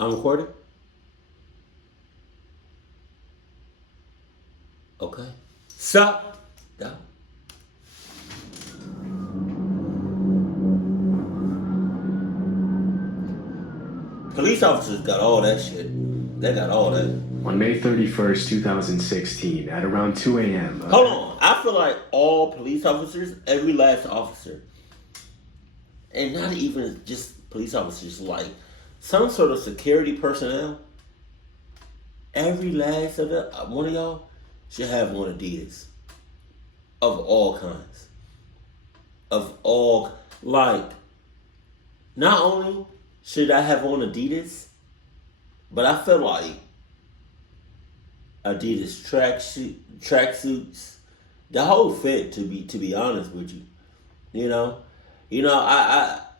I'm recording? Okay. Stop. Go. Police officers got all that shit. They got all that. On May 31st, 2016, at around 2 a.m. Hold on. I feel like all police officers, every last officer, and not even just police officers, like some sort of security personnel, every last of it, one of y'all should have one Adidas. Of all kinds. Of all, like, not only should I have on Adidas, but I feel like Adidas tracksuits, the whole fit. To be honest with you,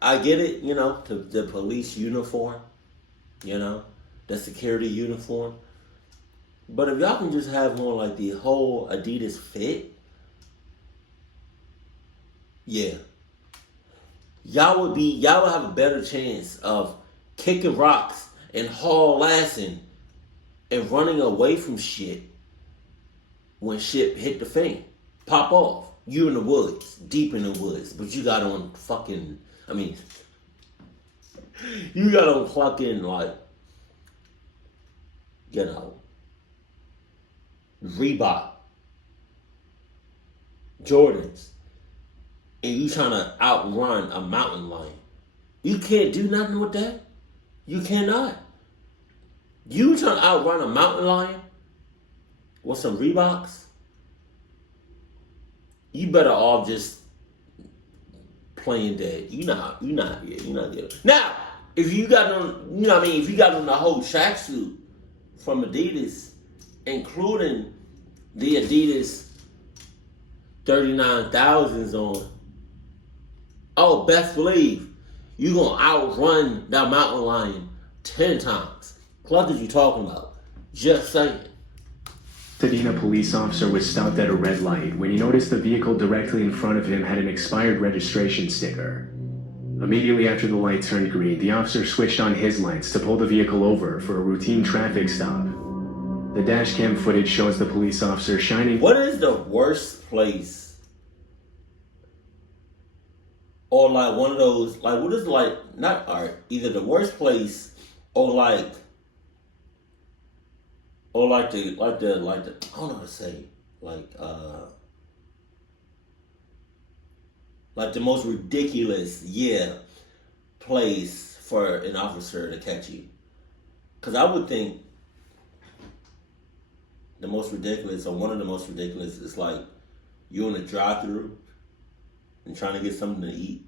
I get it. The police uniform, the security uniform. But if y'all can just have on like the whole Adidas fit, yeah, y'all would have a better chance of kicking rocks and haul assing and running away from shit when shit hit the fan. Pop off. You in the woods, deep in the woods, but you got on you got on fucking like, Reebok, Jordans, and you trying to outrun a mountain lion. You can't do nothing with that. You cannot. You trying to outrun a mountain lion with some Reeboks? You better off just playing dead. You're not good. Now, if you got on, if you got on the whole tracksuit from Adidas, including the Adidas 39,000s on, oh, best believe you gonna outrun that mountain lion 10 times. What are you talking about? Just saying. Pasadena police officer was stopped at a red light when he noticed the vehicle directly in front of him had an expired registration sticker. Immediately after the light turned green, the officer switched on his lights to pull the vehicle over for a routine traffic stop. The dashcam footage shows the police officer shining... What is the worst place? Or like one of those, like what is like, not art, either the worst place or like the I don't know how to say, like the most ridiculous, place for an officer to catch you. Cause I would think the most ridiculous, or one of the most ridiculous, is like you in a drive-thru and trying to get something to eat.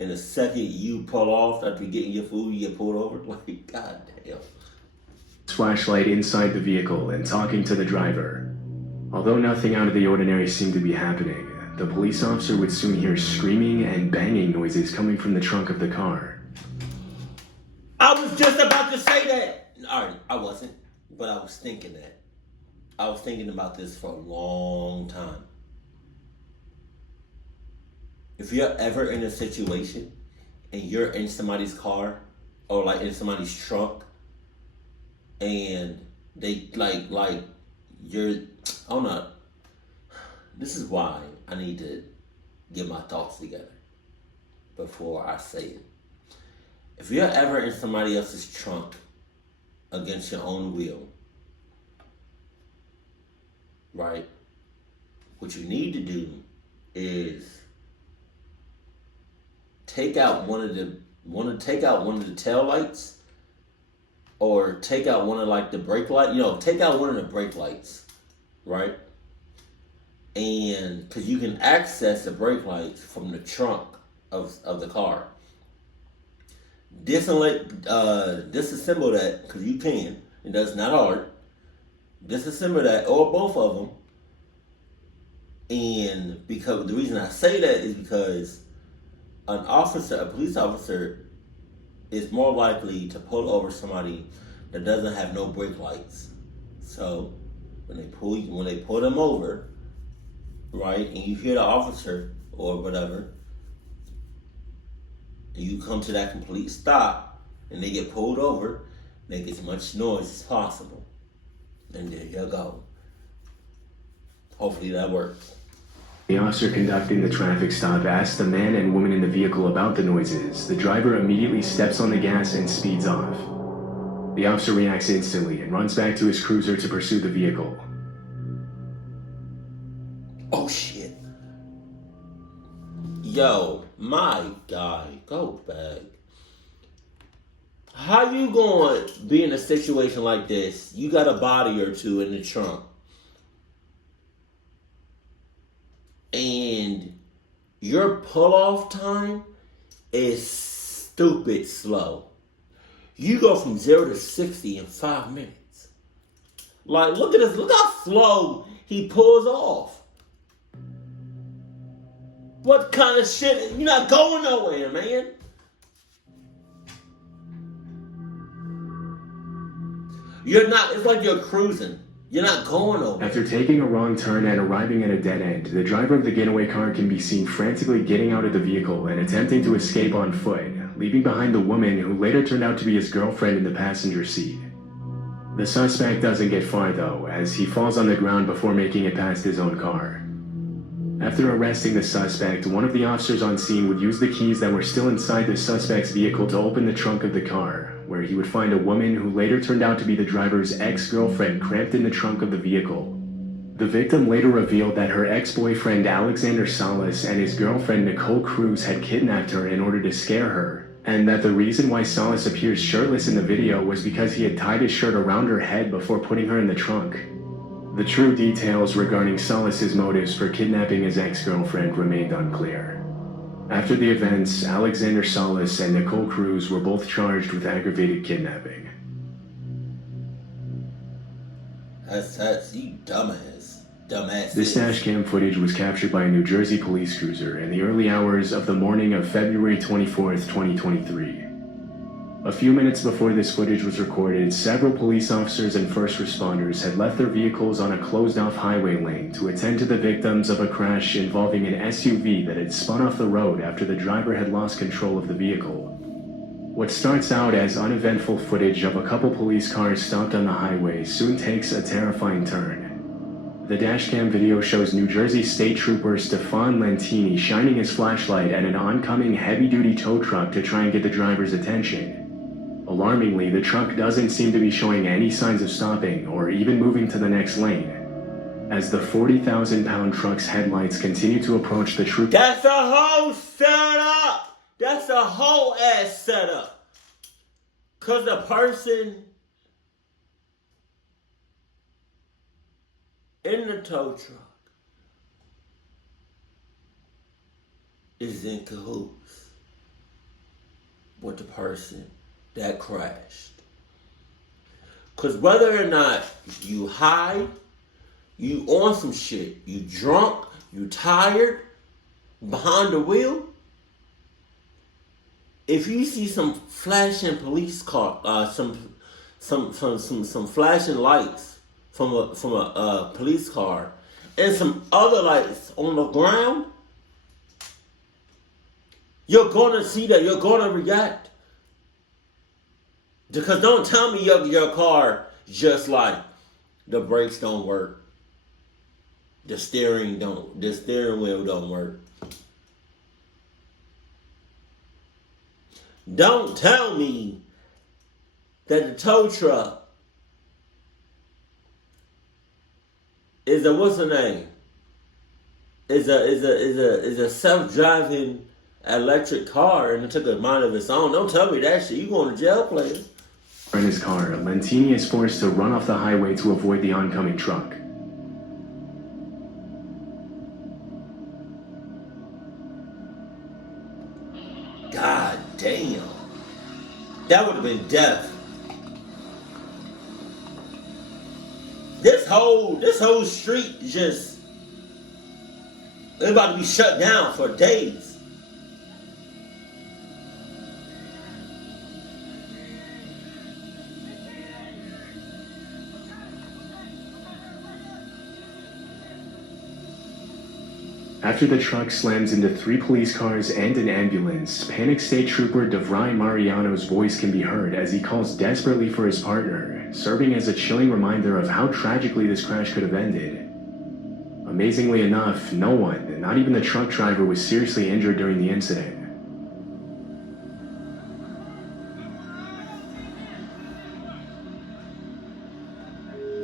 And the second you pull off after getting your food, you get pulled over. Like, god damn. Flashlight inside the vehicle and talking to the driver. Although nothing out of the ordinary seemed to be happening, the police officer would soon hear screaming and banging noises coming from the trunk of the car. I was just about to say that. Alright, I wasn't, but I was thinking that. I was thinking about this for a long time. If you're ever in a situation and you're in somebody's car or like in somebody's trunk and they like you're, I don't know. This is why I need to get my thoughts together before I say it. If you're ever in somebody else's trunk against your own will, right? What you need to do is take out one of the tail lights, or take out one of like the brake light. Take out one of the brake lights, right? And because you can access the brake lights from the trunk of the car. Disassemble that, because you can. And that's not hard. Disassemble that, or both of them. And because the reason I say that is because a police officer, is more likely to pull over somebody that doesn't have no brake lights. So when they pull them over, right, and you hear the officer or whatever, and you come to that complete stop, and they get pulled over, make as much noise as possible. And there you go. Hopefully that works. The officer conducting the traffic stop asks the man and woman in the vehicle about the noises. The driver immediately steps on the gas and speeds off. The officer reacts instantly and runs back to his cruiser to pursue the vehicle. Oh shit. Yo, my guy, go back. How you going to be in a situation like this? You got a body or two in the trunk. And your pull-off time is stupid slow. You go from 0 to 60 in 5 minutes. Like, look at this. Look how slow he pulls off. What kind of shit? You're not going nowhere, man. You're not. It's like you're cruising. You're not going over. After taking a wrong turn and arriving at a dead end, the driver of the getaway car can be seen frantically getting out of the vehicle and attempting to escape on foot, leaving behind the woman who later turned out to be his girlfriend in the passenger seat. The suspect doesn't get far though, as he falls on the ground before making it past his own car. After arresting the suspect, one of the officers on scene would use the keys that were still inside the suspect's vehicle to open the trunk of the car, where he would find a woman who later turned out to be the driver's ex-girlfriend cramped in the trunk of the vehicle. The victim later revealed that her ex-boyfriend Alexander Salas and his girlfriend Nicole Cruz had kidnapped her in order to scare her, and that the reason why Salas appears shirtless in the video was because he had tied his shirt around her head before putting her in the trunk. The true details regarding Salas's motives for kidnapping his ex-girlfriend remained unclear. After the events, Alexander Salas and Nicole Cruz were both charged with aggravated kidnapping. That's you dumbass. This dashcam footage was captured by a New Jersey police cruiser in the early hours of the morning of February 24th, 2023. A few minutes before this footage was recorded, several police officers and first responders had left their vehicles on a closed-off highway lane to attend to the victims of a crash involving an SUV that had spun off the road after the driver had lost control of the vehicle. What starts out as uneventful footage of a couple police cars stopped on the highway soon takes a terrifying turn. The dashcam video shows New Jersey State Trooper Stefan Lentini shining his flashlight at an oncoming heavy-duty tow truck to try and get the driver's attention. Alarmingly, the truck doesn't seem to be showing any signs of stopping or even moving to the next lane. As the 40,000-pound truck's headlights continue to approach the trooper... That's a whole setup! That's a whole ass setup! Because the person in the tow truck is in cahoots with the person that crashed. Because whether or not you high, you on some shit, you drunk, you tired, behind the wheel, if you see some flashing police car, some flashing lights from a police car, and some other lights on the ground, you're gonna see that. You're gonna react. Because don't tell me your car just like the brakes don't work, the steering wheel don't work. Don't tell me that the tow truck is a what's the name? Is a self-driving electric car and it took a mind of its own. Don't tell me that shit. You going to jail, player. In his car, Lentini is forced to run off the highway to avoid the oncoming truck. God damn. That would have been death. This whole street just, it's about to be shut down for days. After the truck slams into 3 police cars and an ambulance, panicked State Trooper DeVry Mariano's voice can be heard as he calls desperately for his partner, serving as a chilling reminder of how tragically this crash could have ended. Amazingly enough, no one, not even the truck driver, was seriously injured during the incident.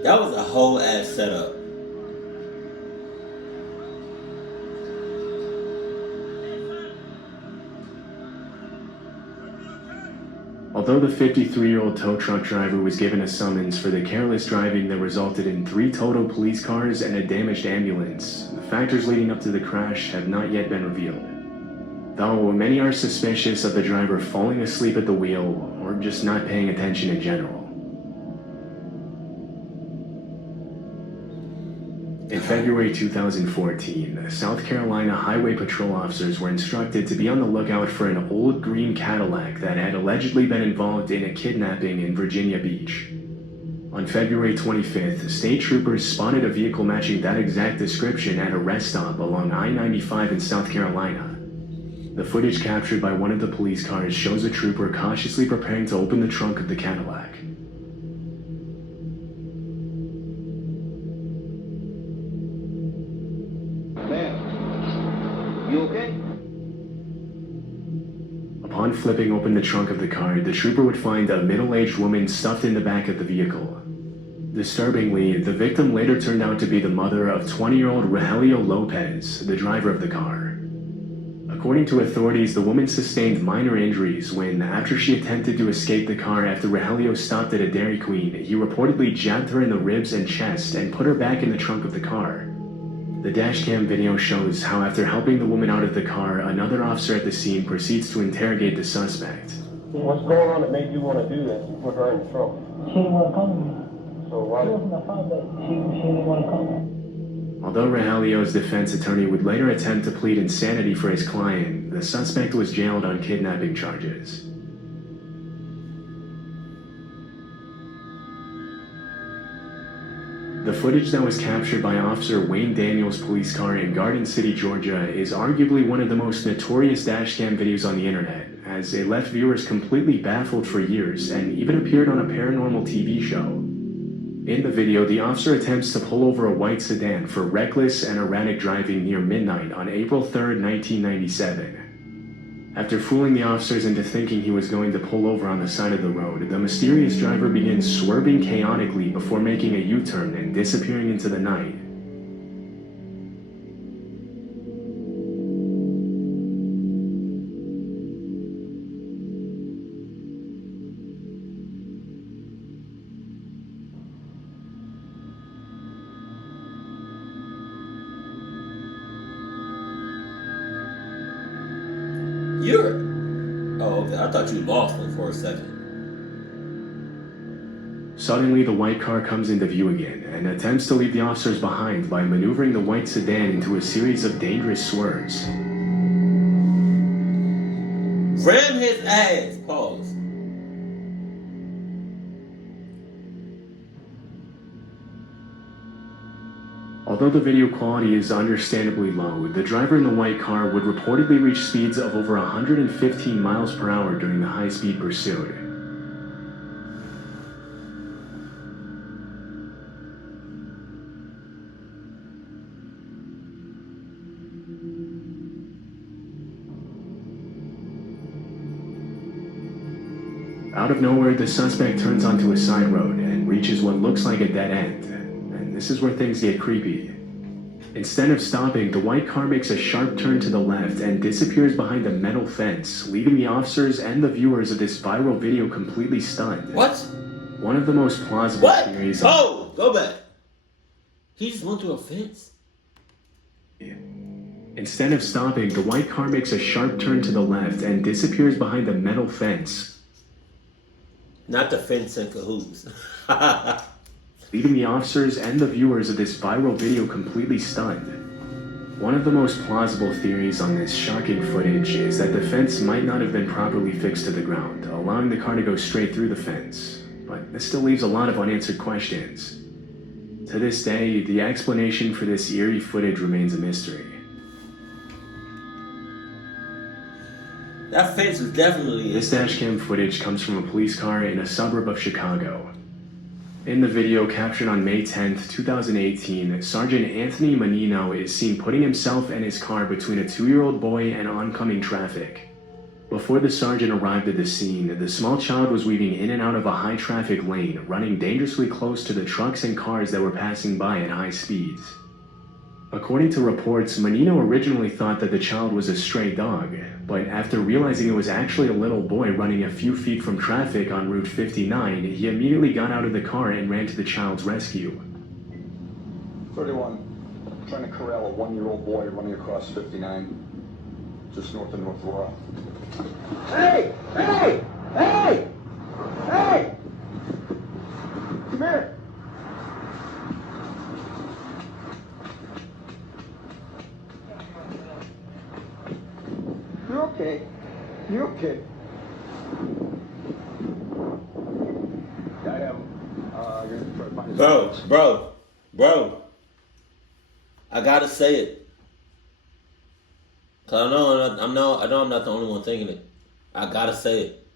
That was a whole ass setup. Although the 53-year-old tow truck driver was given a summons for the careless driving that resulted in 3 total police cars and a damaged ambulance, the factors leading up to the crash have not yet been revealed. Though many are suspicious of the driver falling asleep at the wheel or just not paying attention in general. In February 2014, South Carolina Highway Patrol officers were instructed to be on the lookout for an old green Cadillac that had allegedly been involved in a kidnapping in Virginia Beach. On February 25th, state troopers spotted a vehicle matching that exact description at a rest stop along I-95 in South Carolina. The footage captured by one of the police cars shows a trooper cautiously preparing to open the trunk of the Cadillac. You okay? Upon flipping open the trunk of the car, the trooper would find a middle-aged woman stuffed in the back of the vehicle. Disturbingly, the victim later turned out to be the mother of 20-year-old Rogelio Lopez, the driver of the car. According to authorities, the woman sustained minor injuries when, after she attempted to escape the car after Rogelio stopped at a Dairy Queen, he reportedly jabbed her in the ribs and chest and put her back in the trunk of the car. The dashcam video shows how, after helping the woman out of the car, another officer at the scene proceeds to interrogate the suspect. What's going on that made you want to do this? Put her in the trunk. She didn't want to come with me. So why? She wasn't a father. She didn't want to come. Although Rogelio's defense attorney would later attempt to plead insanity for his client, the suspect was jailed on kidnapping charges. The footage that was captured by Officer Wayne Daniels' police car in Garden City, Georgia, is arguably one of the most notorious dashcam videos on the internet, as it left viewers completely baffled for years and even appeared on a paranormal TV show. In the video, the officer attempts to pull over a white sedan for reckless and erratic driving near midnight on April 3, 1997. After fooling the officers into thinking he was going to pull over on the side of the road, the mysterious driver begins swerving chaotically before making a U-turn and disappearing into the night. Oh, okay. I thought you lost me for a second. Suddenly, the white car comes into view again and attempts to leave the officers behind by maneuvering the white sedan into a series of dangerous swerves. Ram his ass. Pause. Although the video quality is understandably low, the driver in the white car would reportedly reach speeds of over 115 miles per hour during the high-speed pursuit. Out of nowhere, the suspect turns onto a side road and reaches what looks like a dead end. And this is where things get creepy. Instead of stopping, the white car makes a sharp turn to the left and disappears behind a metal fence, leaving the officers and the viewers of this viral video completely stunned. What? One of the most plausible theories... Oh, go back. He just went through a fence? Instead of stopping, the white car makes a sharp turn to the left and disappears behind a metal fence. Not the fence in cahoots. Leaving the officers and the viewers of this viral video completely stunned. One of the most plausible theories on this shocking footage is that the fence might not have been properly fixed to the ground, allowing the car to go straight through the fence. But this still leaves a lot of unanswered questions. To this day, the explanation for this eerie footage remains a mystery. That fence was definitely. This dashcam footage comes from a police car in a suburb of Chicago. In the video captured on May 10th, 2018, Sergeant Anthony Menino is seen putting himself and his car between a 2-year-old boy and oncoming traffic. Before the sergeant arrived at the scene, the small child was weaving in and out of a high-traffic lane, running dangerously close to the trucks and cars that were passing by at high speeds. According to reports, Menino originally thought that the child was a stray dog, but after realizing it was actually a little boy running a few feet from traffic on Route 59, he immediately got out of the car and ran to the child's rescue. 31, trying to corral a 1-year-old boy running across 59, just north of North Aurora. Hey! Hey! Hey! Hey! Come here! You're okay. You're okay. I am. You're gonna try to find his Bro. I gotta say it. Cause I know I'm not the only one thinking it. I gotta say it.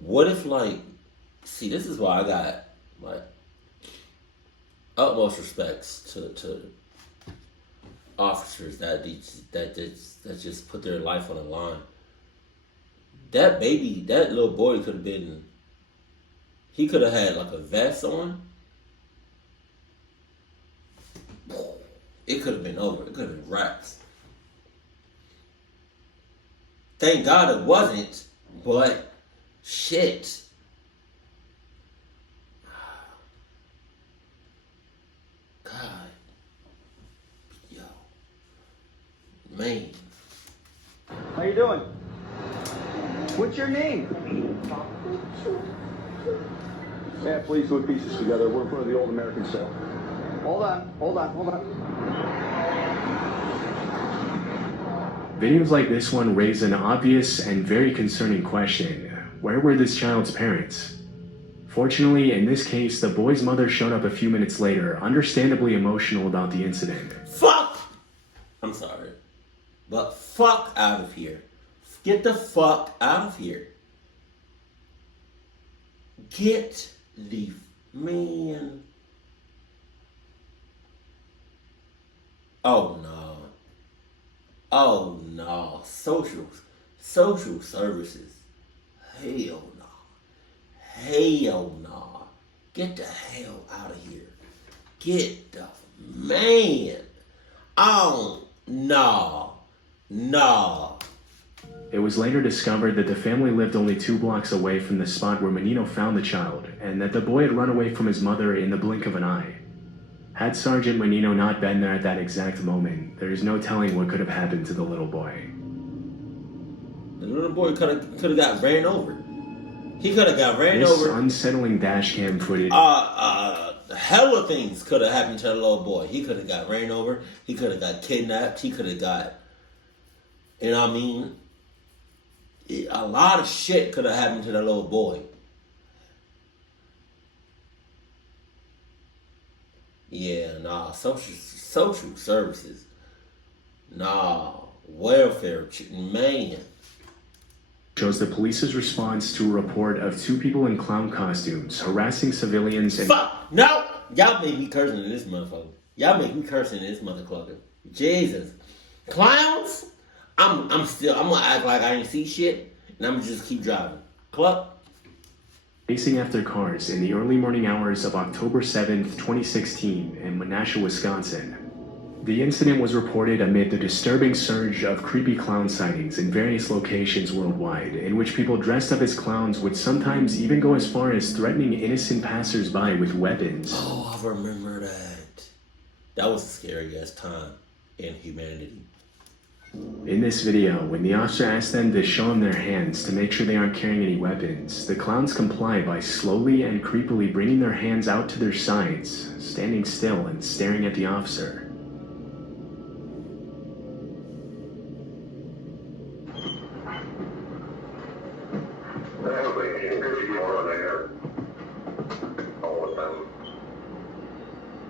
What if, like, see, this is why I got, like, utmost respects to officers that just put their life on the line. That little boy could have been. He could have had like a vest on. It could have been over. It could have been wrapped. Thank God it wasn't, but shit. God. Yo. Man. How you doing? What's your name? Yeah, please put pieces together. We're in front of the Old American Sale. Hold on. Videos like this one raise an obvious and very concerning question. Where were this child's parents? Fortunately, in this case, the boy's mother showed up a few minutes later, understandably emotional about the incident. Fuck! I'm sorry. But fuck out of here. Get the fuck out of here. Get the man. Oh no. Oh no. Social services. Hell no. Hell no. Get the hell out of here. Get the man. Oh no. No. It was later discovered that the family lived only 2 blocks away from the spot where Menino found the child, and that the boy had run away from his mother in the blink of an eye. Had Sergeant Menino not been there at that exact moment, there is no telling what could have happened to the little boy. The little boy could have got ran over. He could have got ran over. This unsettling dashcam footage. Hella things could have happened to the little boy. He could have got ran over. He could have got kidnapped. He could have got, you know what I mean? A lot of shit could have happened to that little boy. Yeah, nah, social services. Nah, welfare, man. Shows the police's response to a report of 2 people in clown costumes harassing civilians and— Fuck! No! Y'all make me cursing in this motherfucker. Y'all make me cursing in this motherfucker. Jesus. Clowns? I'm gonna act like I ain't see shit, and I'm gonna just keep driving. Cluck. Chasing after cars in the early morning hours of October 7th, 2016 in Menasha, Wisconsin. The incident was reported amid the disturbing surge of creepy clown sightings in various locations worldwide, in which people dressed up as clowns would sometimes even go as far as threatening innocent passers-by with weapons. Oh, I remember that. That was a scary-ass time in humanity. In this video, when the officer asked them to show him their hands to make sure they aren't carrying any weapons, the clowns comply by slowly and creepily bringing their hands out to their sides, standing still and staring at the officer.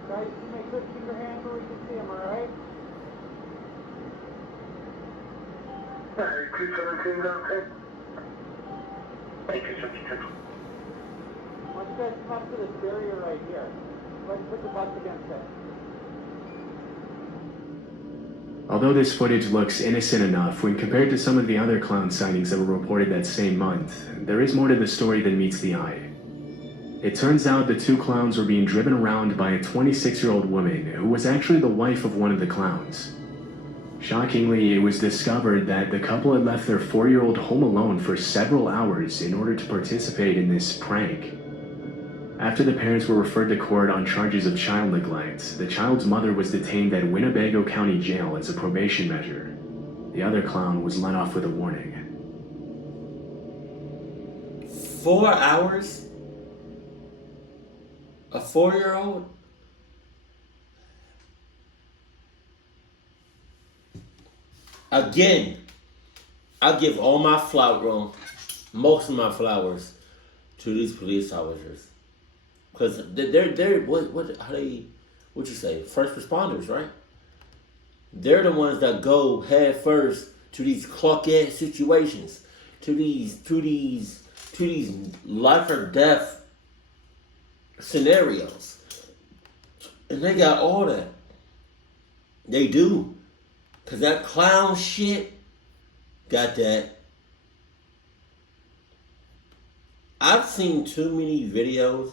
Guys, you may keep your hands where we can see them, alright? 217 down, okay? Thank you, 52. Why don't you guys come up to this barrier right here? Go ahead and put the butts against it. Although this footage looks innocent enough when compared to some of the other clown sightings that were reported that same month, there is more to the story than meets the eye. It turns out the two clowns were being driven around by a 26-year-old woman who was actually the wife of one of the clowns. Shockingly, it was discovered that the couple had left their 4-year-old home alone for several hours in order to participate in this prank. After the parents were referred to court on charges of child neglect, the child's mother was detained at Winnebago County Jail as a probation measure. The other clown was let off with a warning. 4 hours? A 4-year-old? Again, I give all my most of my flowers to these police officers. Because they're what you say, first responders, right? They're the ones that go head first to these clock-ass situations, to these life or death scenarios. And they got all that. They do. Because that clown shit got that. I've seen too many videos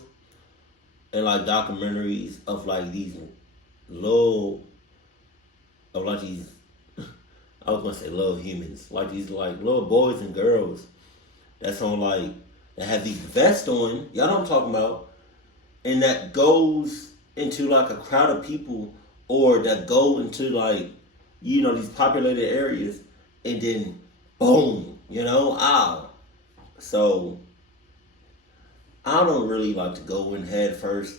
and like documentaries of like these little, I was gonna say little humans, like these like little boys and girls that's on like, that have these vests on, y'all know what I'm talking about, and that goes into like a crowd of people, or that go into like, you know, these populated areas, and then boom, you know, ow. So I don't really like to go in head first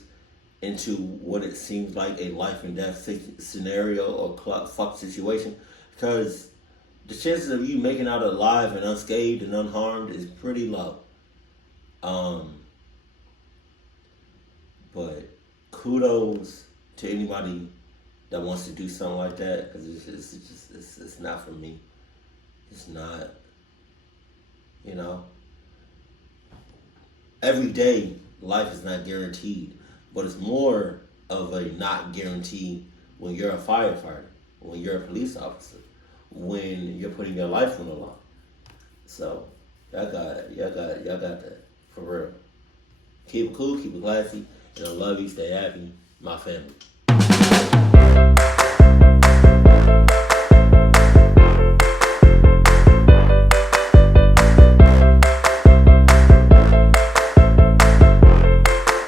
into what it seems like a life and death scenario or fuck situation, because the chances of you making out alive and unscathed and unharmed is pretty low. But kudos to anybody that wants to do something like that, because it's not for me. It's not, you know. Every day, life is not guaranteed, but it's more of a not guarantee when you're a firefighter, when you're a police officer, when you're putting your life on the line. So, y'all got that, for real. Keep it cool, keep it classy, and I love you, stay happy, my family.